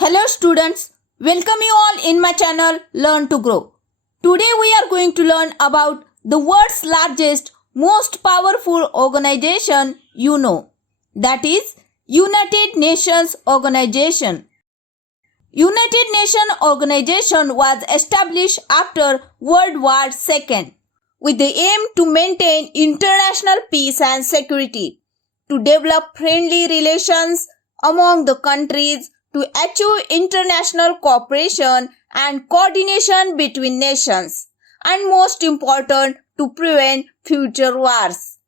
Hello students, welcome you all in my channel Learn to Grow. Today we are going to learn about the world's largest, most powerful organization you know. That is United Nations Organization. United Nations Organization was established after World War II with the aim to maintain international peace and security, to develop friendly relations among the countries, to achieve international cooperation and coordination between nations, and most important, to prevent future wars.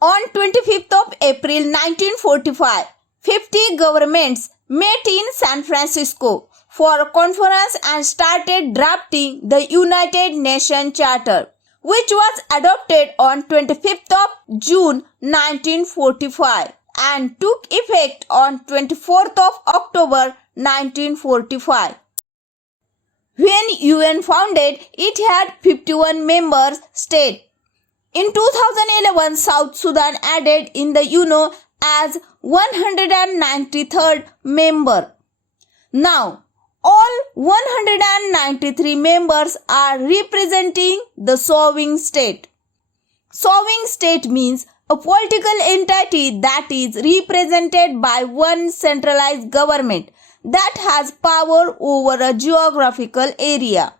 On 25th of April 1945, 50 governments met in San Francisco for a conference and started drafting the United Nations Charter, which was adopted on 25th of June 1945 and took effect on 24th of October 1945. When UN founded, it had 51 member states. In 2011, South Sudan added in the UNO as 193rd member. Now, all 193 members are representing the serving state. Serving state means a political entity that is represented by one centralized government that has power over a geographical area.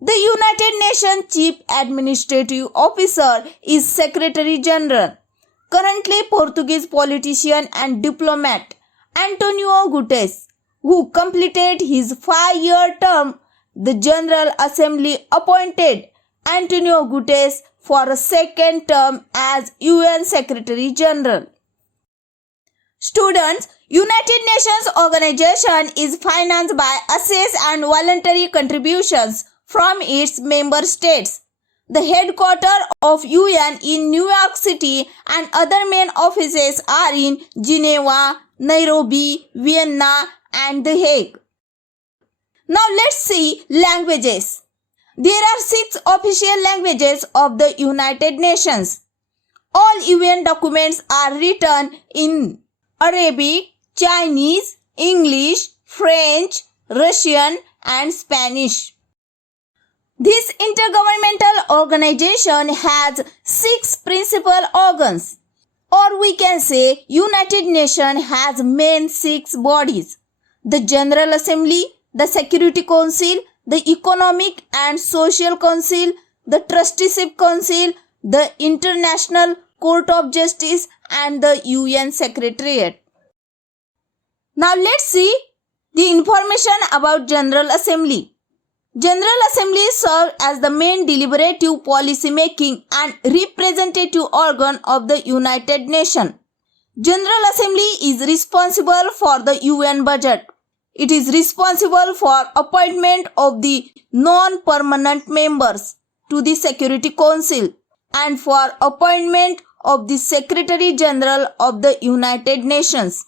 The United Nations Chief Administrative Officer is Secretary General, currently Portuguese politician and diplomat Antonio Guterres, who completed his 5-year term. The General Assembly appointed Antonio Guterres for a second term as UN Secretary General. Students, United Nations Organization is financed by assets and voluntary contributions from its member states. The headquarters of UN in New York City and other main offices are in Geneva, Nairobi, Vienna, and The Hague. Now let's see languages. There are 6 official languages of the United Nations. All UN documents are written in Arabic, Chinese, English, French, Russian, and Spanish. This intergovernmental organization has 6 principal organs, or we can say United Nations has main 6 bodies: the General Assembly, the Security Council, the Economic and Social Council, the Trusteeship Council, the International Court of Justice, and the UN Secretariat. Now let's see the information about General Assembly. General Assembly serves as the main deliberative, policy-making and representative organ of the United Nations. General Assembly is responsible for the UN budget. It is responsible for appointment of the non-permanent members to the Security Council and for appointment of the Secretary General of the United Nations.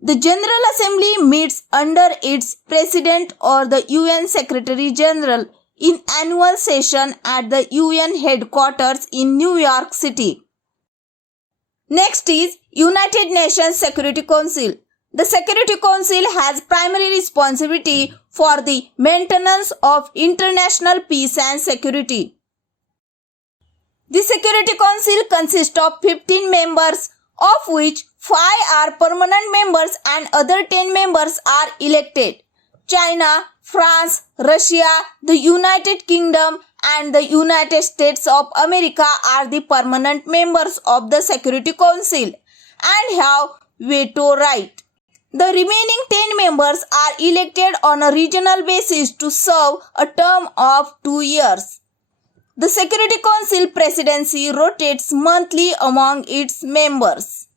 The General Assembly meets under its President or the UN Secretary General in annual session at the UN headquarters in New York City. Next is United Nations Security Council. The Security Council has primary responsibility for the maintenance of international peace and security. The Security Council consists of 15 members, of which 5 are permanent members and other 10 members are elected. China, France, Russia, the United Kingdom, and the United States of America are the permanent members of the Security Council and have veto right. The remaining 10 members are elected on a regional basis to serve a term of 2 years. The Security Council presidency rotates monthly among its members.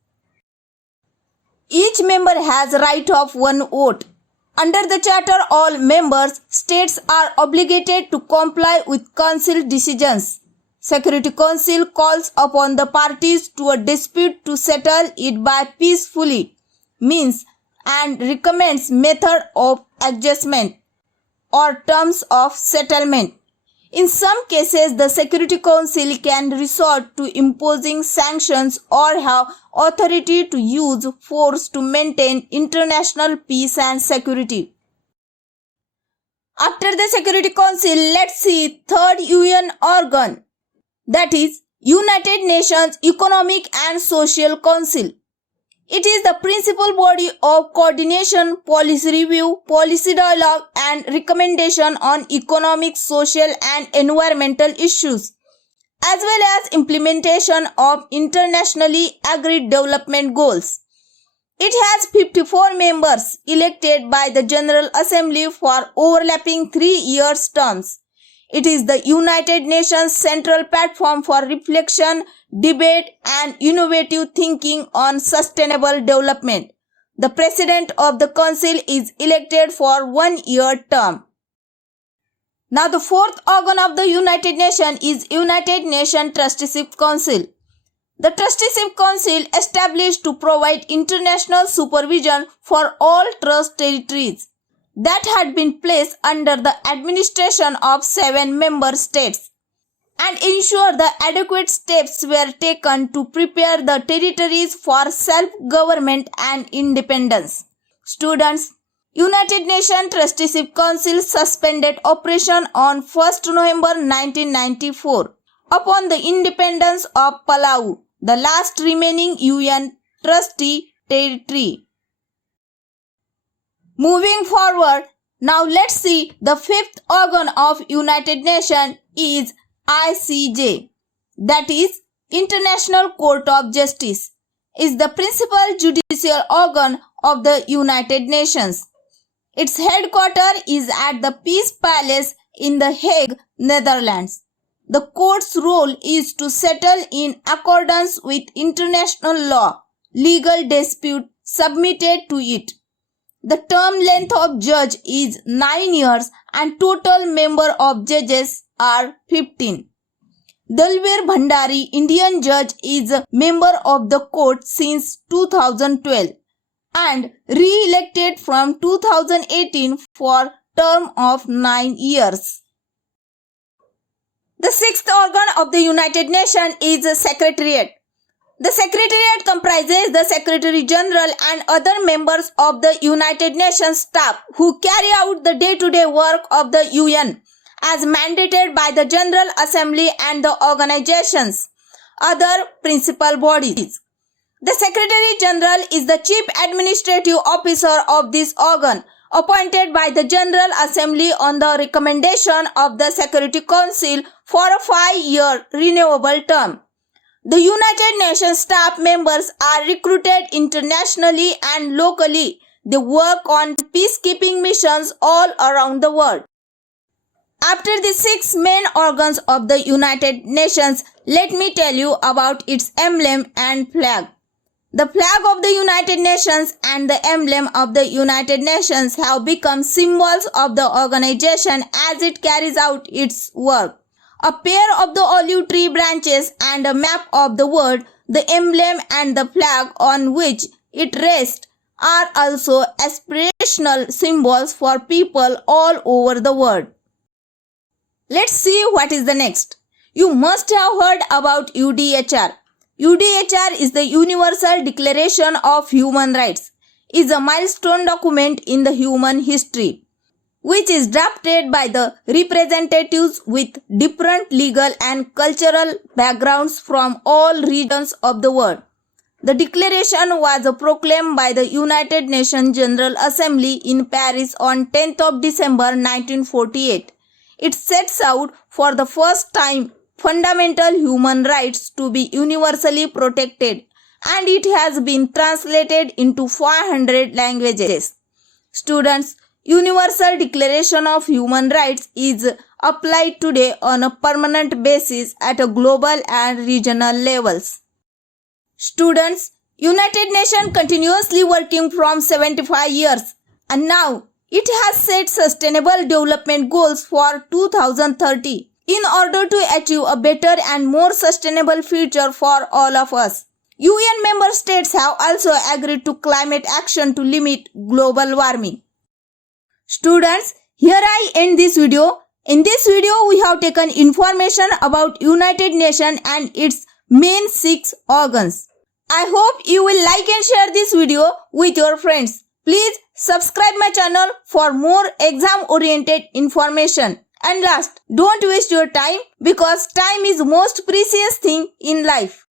Each member has right of 1 vote. Under the Charter, all members states are obligated to comply with Council decisions. Security Council calls upon the parties to a dispute to settle it by peacefully means and recommends method of adjustment or terms of settlement. In some cases, the Security Council can resort to imposing sanctions or have authority to use force to maintain international peace and security. After the Security Council, let's see third UN organ, that is United Nations Economic and Social Council. It is the principal body of coordination, policy review, policy dialogue and recommendation on economic, social and environmental issues, as well as implementation of internationally agreed development goals. It has 54 members elected by the General Assembly for overlapping 3-year terms. It is the United Nations central platform for reflection, debate and innovative thinking on sustainable development. The President of the Council is elected for 1-year term. Now the fourth organ of the United Nations is United Nations Trusteeship Council. The Trusteeship Council established to provide international supervision for all trust territories that had been placed under the administration of 7 member states and ensure the adequate steps were taken to prepare the territories for self-government and independence. Students, United Nations Trusteeship Council suspended operation on 1st November 1994 upon the independence of Palau, the last remaining UN trustee territory. Moving forward, now let's see the fifth organ of United Nations is ICJ, that is International Court of Justice, is the principal judicial organ of the United Nations. Its headquarters is at the Peace Palace in The Hague, Netherlands. The court's role is to settle in accordance with international law legal dispute submitted to it. The term length of judge is 9 years and total member of judges are 15. Dalveer Bhandari, Indian judge, is a member of the court since 2012 and re-elected from 2018 for term of 9 years. The sixth organ of the United Nations is the Secretariat. The Secretariat comprises the Secretary General and other members of the United Nations staff who carry out the day-to-day work of the UN as mandated by the General Assembly and the organization's other principal bodies. The Secretary General is the Chief Administrative Officer of this organ, appointed by the General Assembly on the recommendation of the Security Council for a 5-year renewable term. The United Nations staff members are recruited internationally and locally. They work on peacekeeping missions all around the world. After the 6 main organs of the United Nations, let me tell you about its emblem and flag. The flag of the United Nations and the emblem of the United Nations have become symbols of the organization as it carries out its work. A pair of the olive tree branches and a map of the world, the emblem and the flag on which it rests are also aspirational symbols for people all over the world. Let's see what is the next. You must have heard about UDHR. UDHR is the Universal Declaration of Human Rights. It is a milestone document in the human history, which is drafted by the representatives with different legal and cultural backgrounds from all regions of the world. The declaration was proclaimed by the United Nations General Assembly in Paris on 10th of December 1948. It sets out for the first time fundamental human rights to be universally protected, and it has been translated into 500 languages. Students, Universal Declaration of Human Rights is applied today on a permanent basis at a global and regional levels. Students, United Nations continuously working from 75 years and now it has set sustainable development goals for 2030 in order to achieve a better and more sustainable future for all of us. UN member states have also agreed to climate action to limit global warming. Students, here I end this video. In this video, we have taken information about United Nations and its main 6 organs. I hope you will like and share this video with your friends. Please subscribe my channel for more exam-oriented information. And last, don't waste your time because time is most precious thing in life.